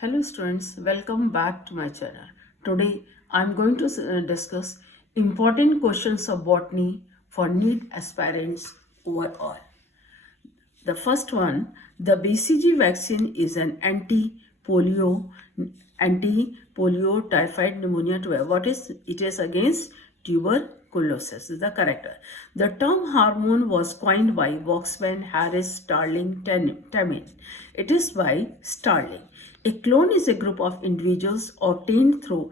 Hello students, welcome back to my channel. Today I am going to discuss important questions of botany for NEET aspirants overall. The first one, the BCG vaccine is an anti-polio, typhoid pneumonia to what is it is against tuberculosis is the correct. The term hormone was coined by Waxman, Harris, Starling, Temin. It is by Starling. A clone is a group of individuals obtained through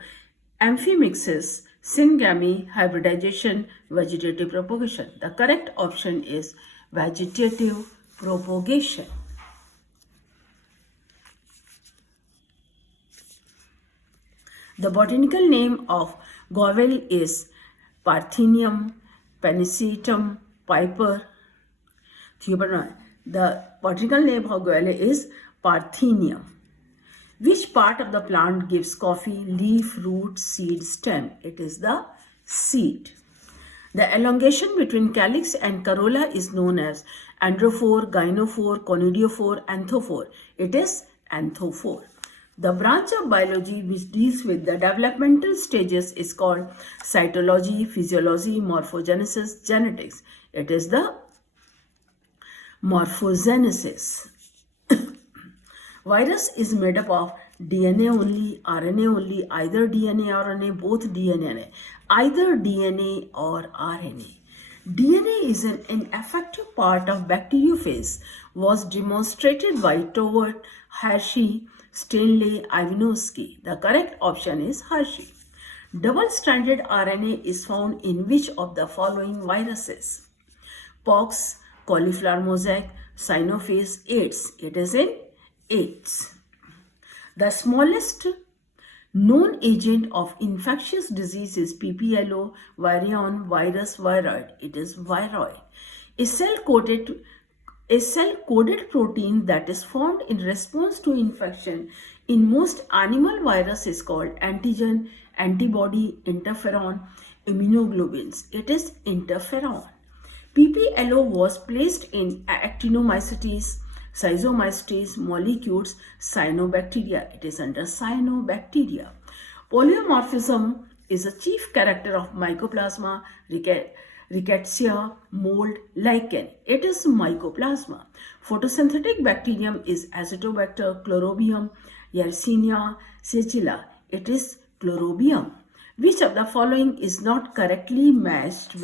amphimixis, syngamy, hybridization, vegetative propagation. The correct option is vegetative propagation. The botanical name of Govel is Parthenium pennisetum Piper Thubernon. The botanical name of Govel is Parthenium. Which part of the plant gives coffee? Leaf, root, seed, stem. It is the seed. The elongation between calyx and corolla is known as androphore, gynophore, conidiophore, anthophore. It is anthophore. The branch of biology which deals with the developmental stages is called cytology, physiology, morphogenesis, genetics. It is the morphogenesis. Virus is made up of DNA only, RNA only, either DNA or RNA, both DNA, either DNA or RNA. DNA is an ineffective part of bacteriophage was demonstrated by Toward, Hershey, Stanley, Ivanovsky. The correct option is Hershey. Double-stranded RNA is found in which of the following viruses? Pox, cauliflower mosaic, cyanophage, AIDS. It is in AIDS. The smallest known agent of infectious disease is PPLO, virion, virus, viroid. It is viroid. A cell-coded protein that is formed in response to infection in most animal viruses is called antigen, antibody, interferon, immunoglobulins. It is interferon. PPLO was placed in actinomycetes, schizomycetes, molecules, cyanobacteria. It is under cyanobacteria. Polymorphism is a chief character of mycoplasma, rickettsia, mold, lichen. It is mycoplasma. Photosynthetic bacterium is Azotobacter, Chlorobium, Yersinia, Sicilla. It is Chlorobium. Which of the following is not correctly matched?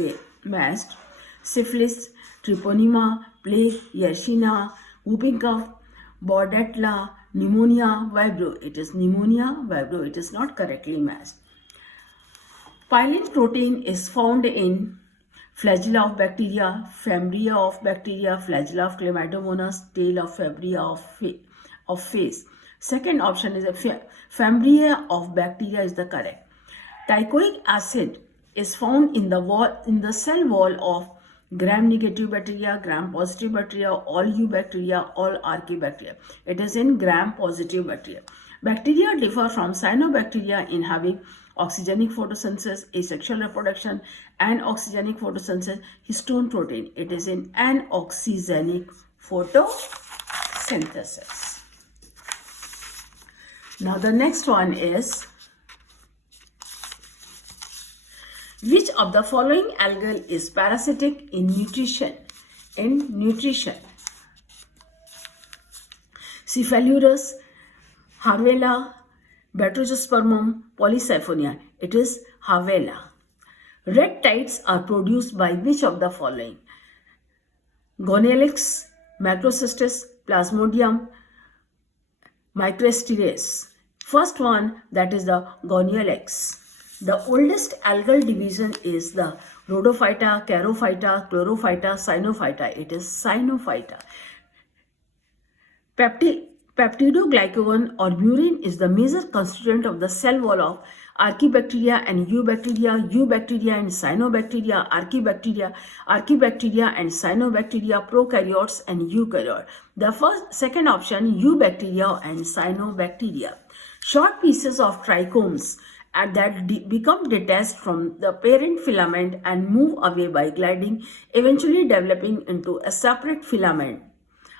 Syphilis, Treponema, plague, Yersinia, whooping cough, Bordetella, pneumonia, vibrio. It is pneumonia, vibrio. It is not correctly matched. Pyelin protein is found in flagella of bacteria, fambria of bacteria, flagella of Chlamydomonas, tail of fabria of face. Second option is fambria of bacteria is the correct. Teichoic acid is found in the cell wall of gram-negative bacteria, gram-positive bacteria, all eubacteria, all archaebacteria. It is in gram-positive bacteria. Bacteria differ from cyanobacteria in having oxygenic photosynthesis, asexual reproduction, and oxygenic photosynthesis, histone protein. It is in anoxygenic photosynthesis. Now the next one is, which of the following algal is parasitic in nutrition? Cephalurus, Harvella, Batrachospermum, Polysiphonia. It is Harvella. Red tides are produced by which of the following? Gonelix, Macrocystis, Plasmodium, Microsteres. First one, that is the Gonelix. The oldest algal division is the Rhodophyta, Charophyta, Chlorophyta, Cyanophyta. It is Cyanophyta. Peptidoglycan or murin is the major constituent of the cell wall of archaebacteria and eubacteria and cyanobacteria, archaebacteria and cyanobacteria, prokaryotes and eukaryotes. The second option, eubacteria and cyanobacteria. Short pieces of trichomes that become detached from the parent filament and move away by gliding, eventually developing into a separate filament,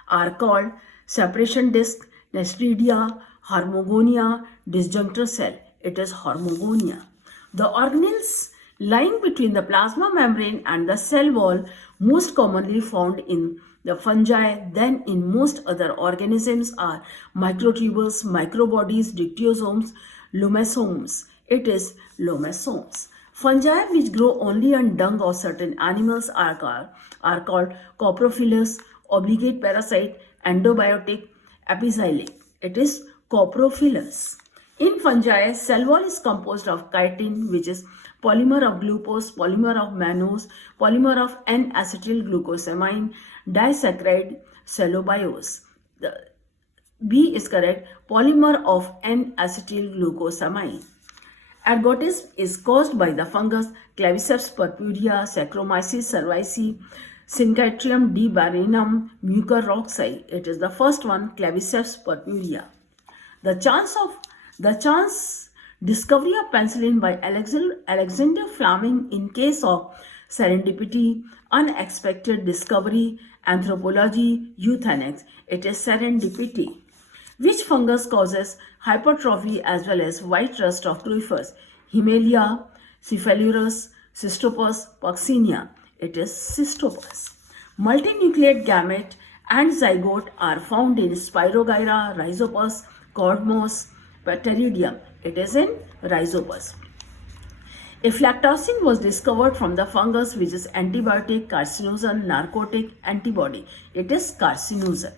are called separation disc, Nestridia, Hormogonia disjunctor cell. It is hormogonia. The organelles lying between the plasma membrane and the cell wall, most commonly found in the fungi than in most other organisms, are microtubules, microbodies, dictyosomes, lomesomes. It is lomesomes. Fungi which grow only on dung of certain animals are called coprophilous, obligate parasite, endobiotic, epixylic. It is coprophilous. In fungi, cell wall is composed of chitin, which is polymer of glucose, polymer of mannose, polymer of N-acetylglucosamine, disaccharide cellobiose. The B is correct, polymer of N-acetylglucosamine. Ergotism is caused by the fungus Claviceps purpurea, Saccharomyces cerevisiae, Syncytium dibarinum, mucorroxide. It is the first one, Claviceps purpurea. The chance discovery of penicillin by Alexander Fleming in case of serendipity, unexpected discovery, anthropology, eugenics. It is serendipity. Which fungus causes hypertrophy as well as white rust of crucifers? Himalia, Cephalurus, Cystopus, Puccinia. It is Cystopus. Multinucleate gamete and zygote are found in Spirogyra, Rhizopus, Cosmos, Pteridium. It is in Rhizopus. Aflatoxin was discovered from the fungus which is antibiotic, carcinogen, narcotic, antibody. It is carcinogen.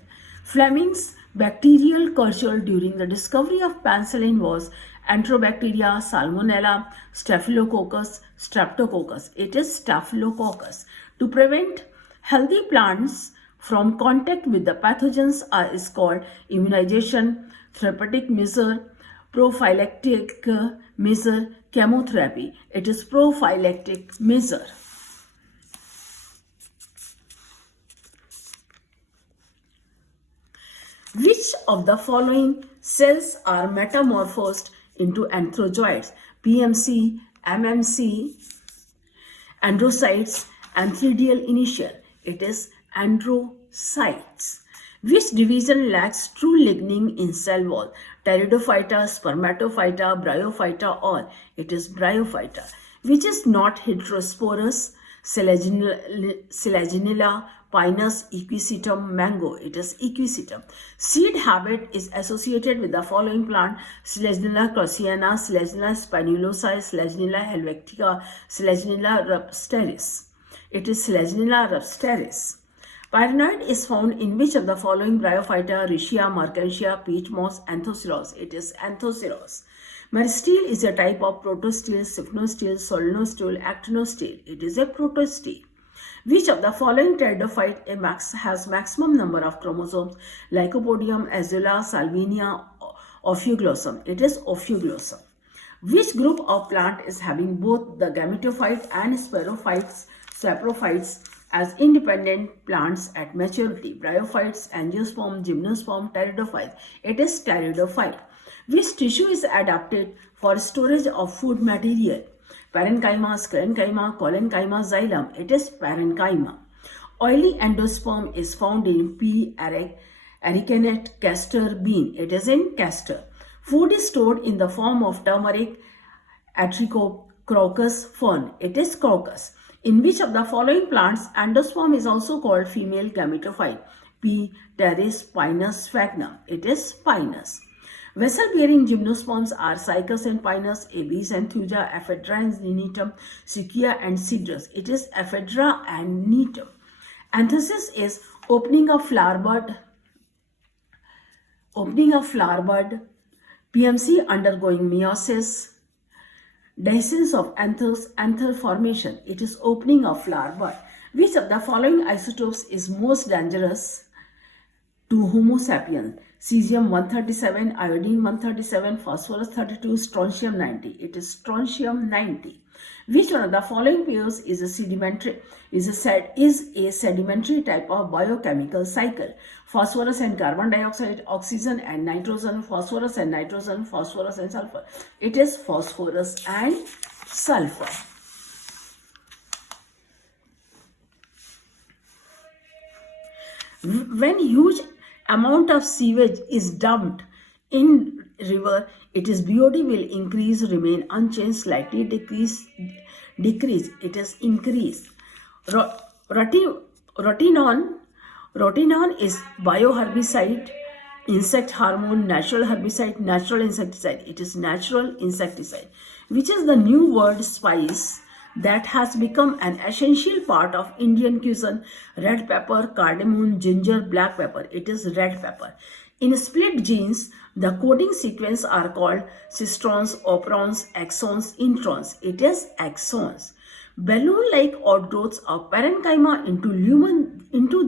Fleming's bacterial culture during the discovery of penicillin was Enterobacteria, Salmonella, Staphylococcus, Streptococcus. It is Staphylococcus. To prevent healthy plants from contact with the pathogens is called immunization, therapeutic measure, prophylactic measure, chemotherapy. It is prophylactic measure. Which of the following cells are metamorphosed into anthrozoids? PMC, MMC, androcytes, anthridial initial. It is androcytes. Which division lacks true lignin in cell wall? Pteridophyta, spermatophyta, bryophyta, all. It is bryophyta. Which is not heterosporous? Selaginella, Pinus, equisetum, mango. It is equisetum. Seed habit is associated with the following plant: Selaginella crociana, Selaginella spinulosa, Selaginella helvetica, Selaginella rupstralis. It is Selaginella rupstralis. Pyrenoid is found in which of the following bryophyta? Riccia, Mercantia, peach moss, Anthoceros. It is Anthoceros. Meristele is a type of protostele, syphnostele, solenostele, actinostele. It is a protostele. Which of the following pteridophyte has maximum number of chromosomes? Lycopodium, Azula, Salvinia, Ophioglossum. It is Ophioglossum. Which group of plant is having both the gametophyte and saprophytes as independent plants at maturity? Bryophytes, angiosperm, gymnosperm, pteridophyte. It is pteridophyte. Which tissue is adapted for storage of food material? Parenchyma, sclerenchyma, collenchyma, xylem. It is parenchyma. Oily endosperm is found in P. ericanet, castor, bean. It is in castor. Food is stored in the form of turmeric, Atricocrocus, fern. It is crocus. In which of the following plants endosperm is also called female gametophyte? P. Pteris, Pinus, sphagnum. It is Pinus. Vessel-bearing gymnosperms are Cycas and Pinus, Abies and Thuja, Ephedra and Neetum, Sequoia and Cedrus. It is Ephedra and Neetum. Anthesis is opening of flower bud, PMC undergoing meiosis, dehiscence of anther formation. It is opening of flower bud. Which of the following isotopes is most dangerous to Homo sapiens? Cesium 137, iodine 137, phosphorus 32, strontium 90. It is strontium 90. Which one of the following pairs is a sedimentary type of biochemical cycle? Phosphorus and carbon dioxide, oxygen and nitrogen, phosphorus and nitrogen, phosphorus and sulfur. It is phosphorus and sulfur. When huge amount of sewage is dumped In river, it is BOD will increase, remain unchanged, slightly decrease, it is increase. Ro- roti- Rotinon, rotinon is bioherbicide, insect hormone, natural herbicide, natural insecticide. It is natural insecticide, which is the new word spice that has become an essential part of Indian cuisine. Red pepper, cardamom, ginger, black pepper. It is red pepper. In split genes, the coding sequence are called cistrons, operons, exons, introns. It is exons. Balloon-like outgrowths of parenchyma into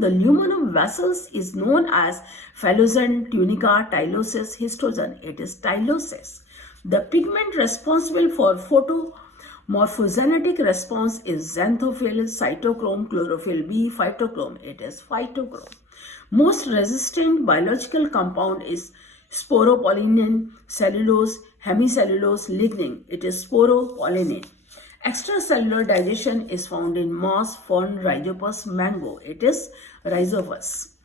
the lumen of vessels is known as phallogen, tunica, tylosis, histogen. It is tylosis. The pigment responsible for photomorphogenetic response is xanthophyll, cytochrome, chlorophyll B, phytochrome. It is phytochrome. Most resistant biological compound is sporopollenin, cellulose, hemicellulose, lignin. It is sporopollenin. Extracellular digestion is found in moss, fern, rhizopus, mango. It is rhizopus.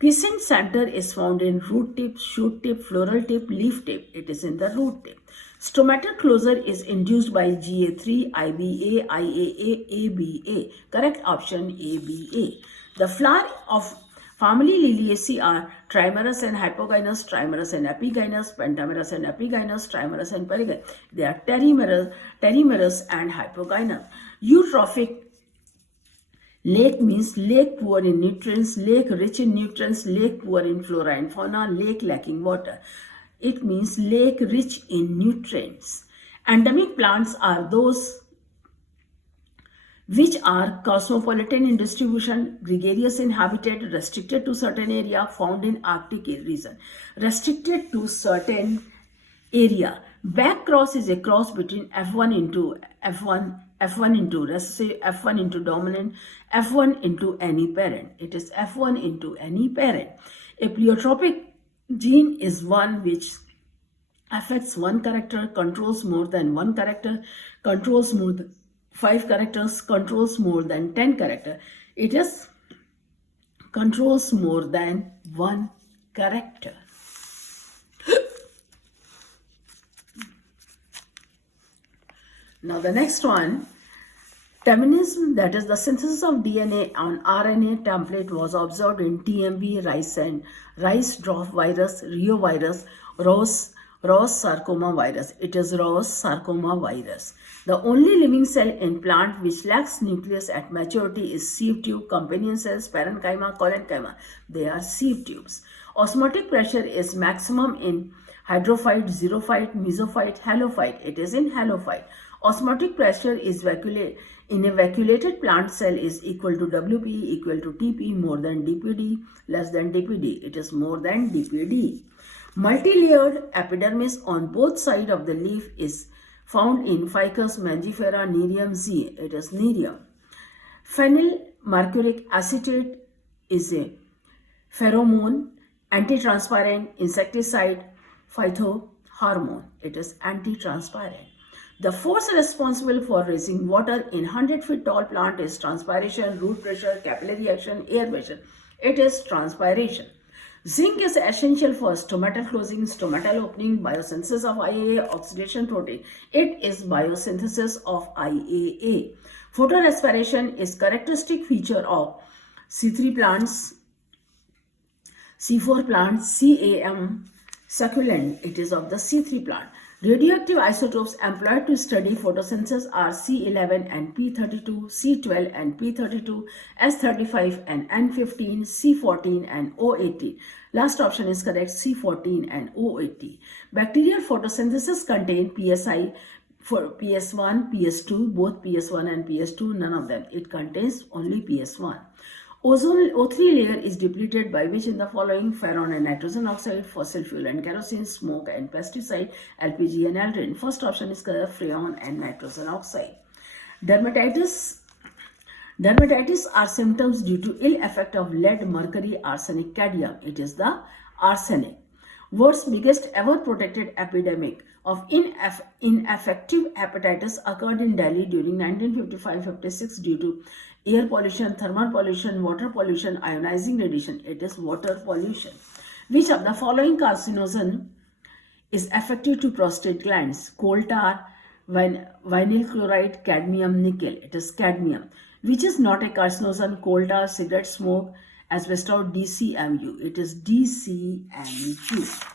Quiescent center is found in root tip, shoot tip, floral tip, leaf tip. It is in the root tip. Stomatal closure is induced by GA3, IBA, IAA, ABA. Correct option ABA. The flower of family Liliaceae are trimerous and hypogynous, trimerous and epigynous, pentamerous and epigynous, trimerous and perigynous. They are terimerous and hypogynous. Eutrophic lake means lake poor in nutrients, lake rich in nutrients, lake poor in flora and fauna, lake lacking water. It means lake rich in nutrients. Endemic plants are those which are cosmopolitan in distribution, gregarious in habitat, restricted to certain area, found in Arctic region. Restricted to certain area. Back cross is a cross between F1 into let's say F1 into dominant, F1 into any parent. It is F1 into any parent. A pleiotropic gene is one which affects one character, controls more than one character, controls more than 5 characters, controls more than 10 characters. It is controls more than one character. Now the next one, terminism, that is the synthesis of DNA on RNA template, was observed in TMV, rice dwarf virus, reovirus, Ross sarcoma virus. It is Ross sarcoma virus. The only living cell in plant which lacks nucleus at maturity is sieve tube, companion cells, parenchyma, collenchyma. They are sieve tubes. Osmotic pressure is maximum in hydrophyte, xerophyte, mesophyte, halophyte. It is in halophyte. Osmotic pressure is in a vacuolated plant cell is equal to WP equal to TP, more than DPD, less than DPD. It is more than DPD. Multi-layered epidermis on both sides of the leaf is found in Ficus mangifera nerium Z. It is nerium. Phenylmercuric acetate is a pheromone, anti-transparent, insecticide, phytohormone. It is anti-transparent. The force responsible for raising water in 100 feet tall plant is transpiration, root pressure, capillary action, air pressure. It is transpiration. Zinc is essential for stomatal closing, stomatal opening, biosynthesis of IAA, oxidation protein. It is biosynthesis of IAA. Photorespiration is characteristic feature of C3 plants, C4 plants, CAM succulent. It is of the C3 plant. Radioactive isotopes employed to study photosynthesis are C11 and P32, C12 and P32, S35 and N15, C14 and O18. Last option is correct, C14 and O18. Bacterial photosynthesis contain PSI for PS1, PS2, both PS1 and PS2, none of them. It contains only PS1. Ozone O3 layer is depleted by which in the following: ferron and nitrogen oxide, fossil fuel and kerosene, smoke and pesticide, LPG and aldrin. First option is correct, freon and nitrogen oxide. Dermatitis are symptoms due to ill effect of lead, mercury, arsenic, cadmium. It is the arsenic. World's biggest ever protected epidemic of ineffective hepatitis occurred in Delhi during 1955-56 due to air pollution, thermal pollution, water pollution, ionizing radiation. It is water pollution. Which of the following carcinogen is effective to prostate glands? Coal tar, vinyl chloride, cadmium, nickel. It is cadmium. Which is not a carcinogen? Coal tar, cigarette smoke, asbestos, DCMU. It is DCMU.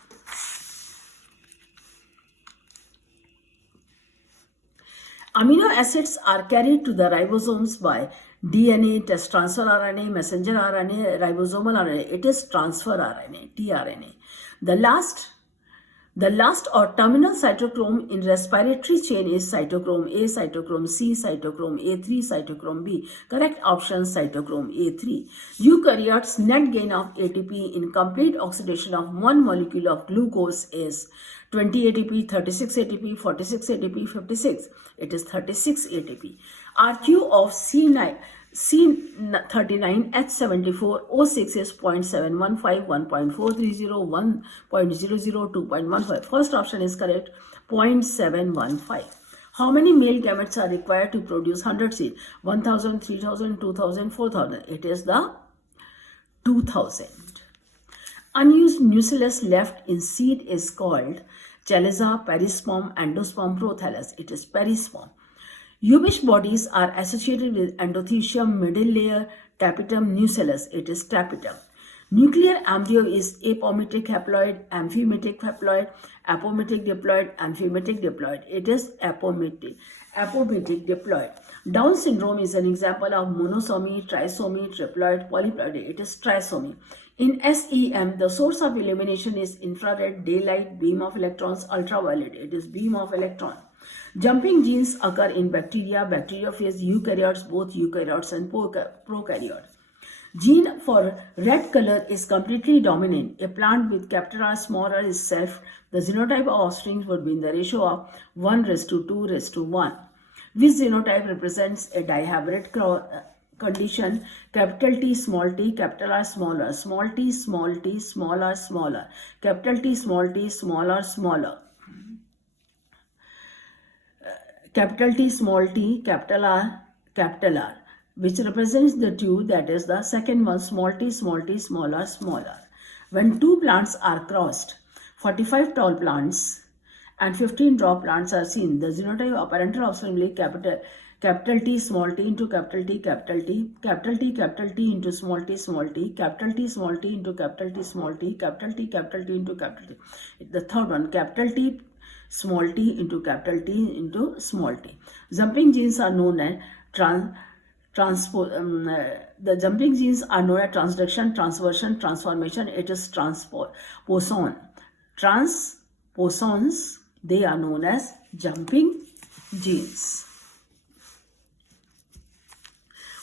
Amino acids are carried to the ribosomes by DNA, test transfer RNA, messenger RNA, ribosomal RNA. It is transfer RNA, tRNA. The last or terminal cytochrome in respiratory chain is cytochrome A, cytochrome C, cytochrome A3, cytochrome B. Correct option, cytochrome A3. Eukaryotes' net gain of ATP in complete oxidation of one molecule of glucose is 20 ATP, 36 ATP, 46 ATP, 56. It is 36 ATP. RQ of C39H74O6 is 0.715, 1.430, 1.00, 2.15. First option is correct, 0.715. How many male gametes are required to produce 100 seeds? 1000, 3000, 2000, 4000. It is the 2000. Unused nucellus left in seed is called chaliza, perisperm, endosperm, prothallus. It is perisperm. Ubish bodies are associated with endothecium, middle layer, tapetum, nucellus. It is tapetum. Nuclear embryo is apometric haploid, amphimetric haploid, apometric diploid, amphimetric diploid. It is apometric diploid. Down syndrome is an example of monosomy, trisomy, triploid, polyploid. It is trisomy. In SEM, the source of illumination is infrared, daylight, beam of electrons, ultraviolet. It is beam of electron. Jumping genes occur in bacteria, bacteriophage, eukaryotes, both eukaryotes and prokaryotes. Gene for red color is completely dominant. A plant with capital R, small r is self. The genotype of offspring would be in the ratio of 1:2:1. Which genotype represents a dihybrid condition? Capital T, small t, capital R, smaller, small t, smaller, smaller, capital T, smaller, smaller. Capital T, small t, capital R, which represents the two, that is the second one, small t, smaller, smaller. When two plants are crossed, 45 tall plants and 15 dwarf plants are seen. The genotype of parental offspring will be capital T, small t into capital T, capital T into small t, capital T, small t into capital T, small t, capital T into capital T. The third one, capital T, small t into capital T into small t. Jumping genes are known as the jumping genes are known as transduction, transversion, transformation. It is transposons. They are known as jumping genes.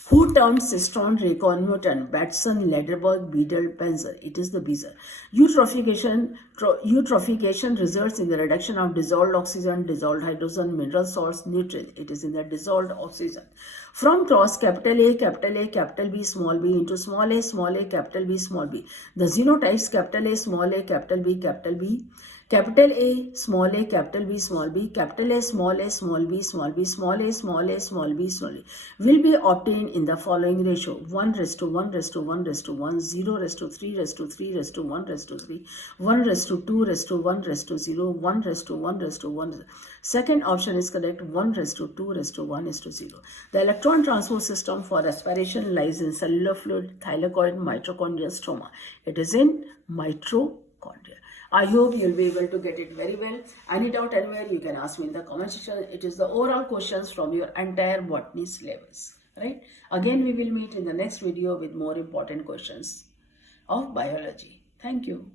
Who termed cistron recombinant? Batson, Lederberg, Beadle, Penzer. It is the Beezer. Eutrophication results in the reduction of dissolved oxygen, dissolved hydrogen, mineral salts, nutrients. It is in the dissolved oxygen. From cross, capital A, capital B, small b into small a, capital B, small b. The genotypes capital A, small a, capital B, capital A, small a, capital B, small b, capital A, small b, small b, small a, small b, small a, will be obtained in the following ratio: 1:1:1:1:1, 0:3:3:1:3, 1:2:1:0, 1:1:1. Second option is correct, 1:2:1:0. The electron transport system for respiration lies in cellular fluid, thylakoid, mitochondrial stroma. It is in mitochondria. I hope you will be able to get it very well. Any doubt anywhere, you can ask me in the comment section. It is the overall questions from your entire botany syllabus. Right? Again, we will meet in the next video with more important questions of biology. Thank you.